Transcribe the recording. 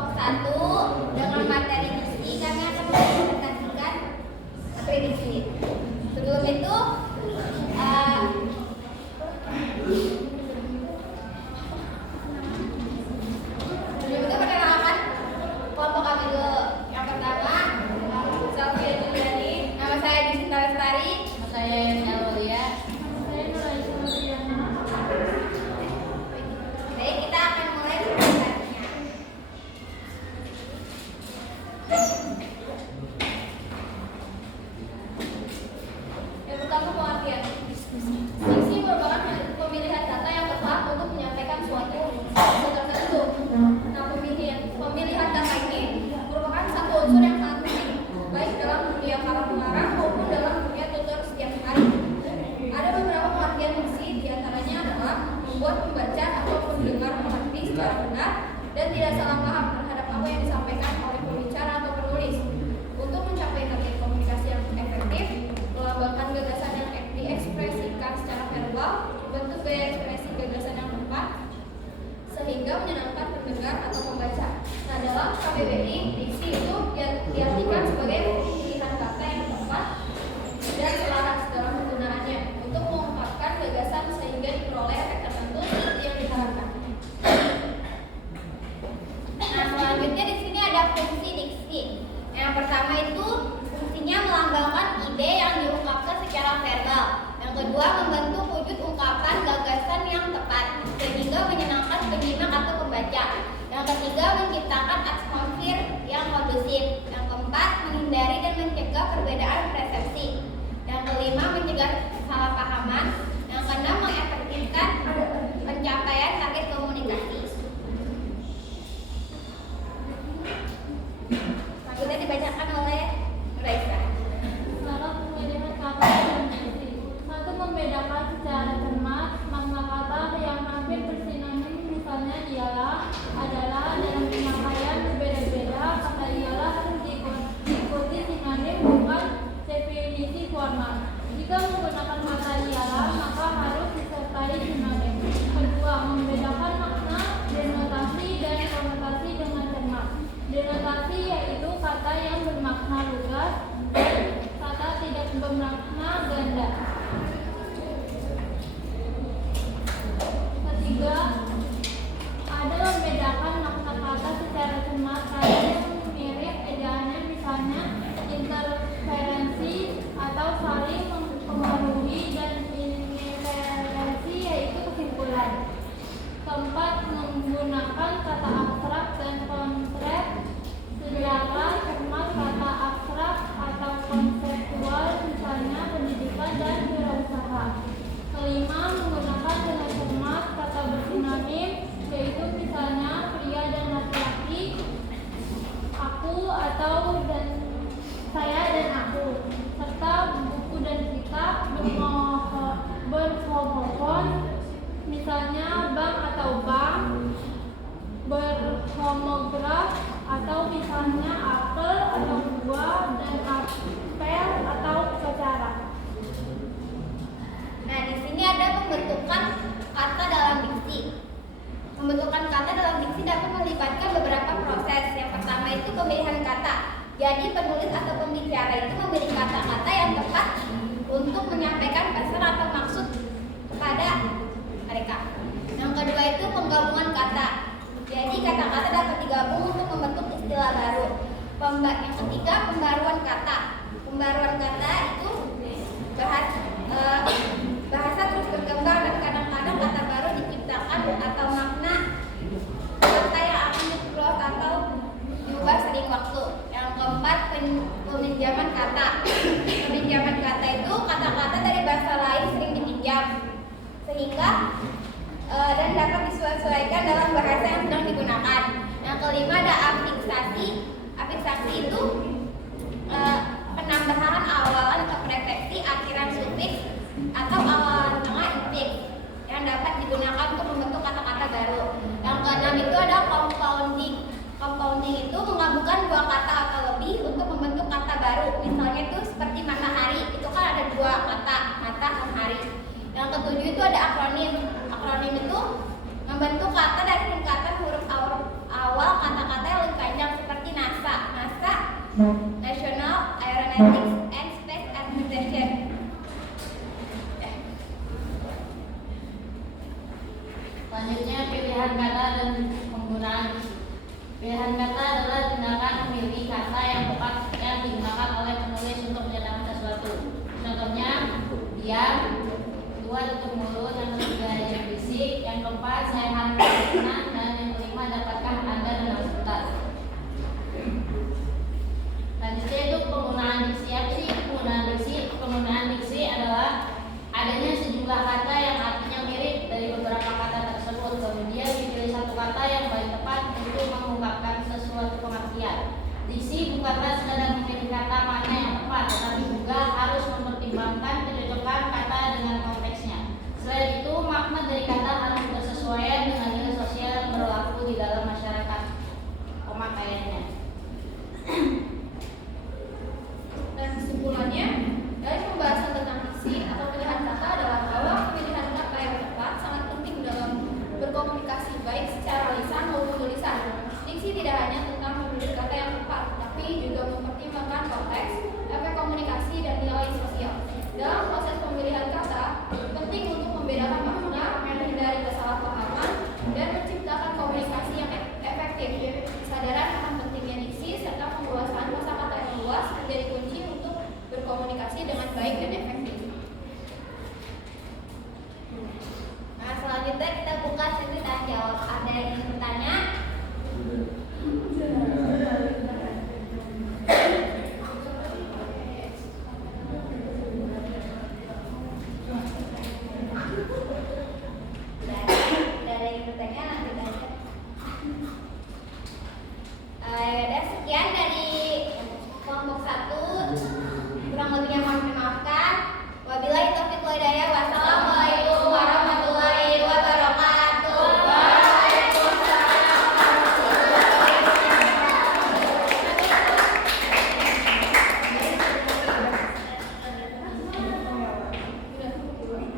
kelompok 1 dengan materi diksi kami akan mempresentasikan materi diksi. Sebelum itu perkenalkan kelompok kami dulu. Yang pertama, Sofia Juliani. Nama saya Disinta Lestari. Nama saya Yana Aulia. Saya Nuraisha Mariana. Baik, kita akan mulai presentasinya. Yang pertama, pengertian. Diksi merupakan pemilihan kata yang tepat untuk menyampaikan suatu tertentu. Nah, pemilihan kata ini merupakan satu unsur yang sangat penting, baik dalam dunia para pengarang maupun dalam dunia tutur setiap hari. Ada beberapa pengertian diksi, diantaranya adalah membuat pembaca atau pendengar mengerti secara benar dan tidak salah paham terhadap apa yang disampaikan oleh pembicara atau penulis. Untuk mencapai target komunikasi yang efektif, melambangkan gagasan yang diekspresikan secara verbal, bentuk gaya ekspresi gagasan yang tepat, sehingga menyenangkan pendengar atau pembaca. Nah, dalam KBBI, diksi itu diartikan sebagai pilihan kata yang tepat dan selaras dalam penggunaannya untuk mengungkapkan gagasan sehingga diperoleh efek tertentu seperti yang diharapkan. Nah, selanjutnya di sini ada fungsi diksi. Yang pertama itu fungsinya melambangkan ide yang diungkapkan secara verbal. Yang kedua, membentuk wujud ungkapan gagasan yang tepat sehingga menyenangkan penyimak atau pembaca. Yang ketiga, menciptakan atmosfer yang kondusif. Yang keempat, menghindari dan mencegah perbedaan persepsi. Yang kelima, mencegah kesalahpahaman. Yang keenam, mengefektifkan pencapaian target komunikasi. Selanjutnya dibacakan oleh Nuraisha. Cara pemilihan kata dan diksi. Satu, membedakan secara cermat makna kata yang hampir bersinonim, misalnya ialah, adalah. Dalam pemakaian berbeda-beda, kata ialah harus diikuti sinonim, bukan definisi formal. Jika menggunakan kata ialah, maka harus disertai sinonim. Kedua, membedakan makna denotasi dan konotasi dengan cermat. Denotasi yaitu kata yang bermakna lugas dan kata tidak bermakna ganda. Ketiga, ada membedakan makna kata secara cermat. Kata yang mirip ejaannya, misalnya interferensi atau saling mempengaruhi, dan inferensi yaitu kesimpulan. Keempat, menggunakan kata abstrak dan konkret secara cermat. Kata abstrak atau konseptual, misalnya pendidikan dan wirausaha. Kelima, menggunakan dengan cermat kata bersinonim, yaitu misalnya pria dan laki-laki, aku atau dan saya dan aku, serta buku dan kitab berhomofon, misalnya bank atau bank, berhomograf atau misalnya apel atau buah, dan apel atau upacara. Nah, di sini ada pembentukan kata dalam diksi. Pembentukan kata dalam diksi dapat melibatkan beberapa proses. Yang pertama itu pemilihan kata. Jadi penulis atau pembicara itu memilih kata-kata yang tepat untuk menyampaikan pesan atau maksud kepada mereka. Yang kedua itu penggabungan kata. Jadi kata-kata dapat digabung untuk membentuk istilah baru. Yang ketiga, pembaruan kata. Pembaruan kata itu bahasa terus berkembang dan kadang-kadang kata baru diciptakan atau makna kata yang akan diperluas atau diubah sering waktu. Yang keempat, peminjaman kata. Peminjaman kata itu kata-kata dari bahasa lain sering dipinjam sehingga dan dapat disesuaikan dalam bahasa yang sedang digunakan. Yang kelima ada afiksasi. Afiksasi itu penambahan awalan ke prefiksi, akhiran sufiks atau awalan tengah infiks yang dapat digunakan untuk membentuk kata-kata baru. Yang keenam itu ada compounding. Compounding itu menggabungkan dua kata atau lebih untuk membentuk kata baru. Misalnya itu seperti matahari, itu kan ada dua kata, mata dan hari. Yang ketujuh itu ada akronim. Akronim itu membentuk kata dari singkatan huruf awal kata-kata yang Pilihan kata adalah tindakan memilih kata yang tepat yang digunakan oleh penulis untuk menyatakan sesuatu. Contohnya, diam. Kedua, tutup mulut. Yang ketiga, jam fisik. Yang keempat, saya harus berkenan. Dan yang kelima, dapatkah Anda dengan sebentar. Selanjutnya itu penggunaan diksi. Apa sih penggunaan diksi? Penggunaan diksi adalah adanya sejumlah kata yang artinya mirip dari beberapa kata tersebut. Kemudian dipilih satu kata yang paling tepat untuk mengungkapkan sesuatu pengertian. Diksi bukanlah sekadar memilih kata mana yang tepat, tetapi juga harus mempertimbangkan kecocokan kata dengan konteksnya. Selain itu, makna dari kata harus bersesuaian dengan nilai sosial yang berlaku di dalam masyarakat pemakaiannya. Dan kesimpulannya, dari pembahasan tentang diksi atau pilihan kata adalah bahwa pemilihan kata yang tepat sangat penting dalam berkomunikasi baik secara lisan maupun tulisan. Diksi tidak hanya tentang memilih kata yang tepat, tapi juga mempertimbangkan konteks, efek komunikasi, dan nilai sosial. Dalam proses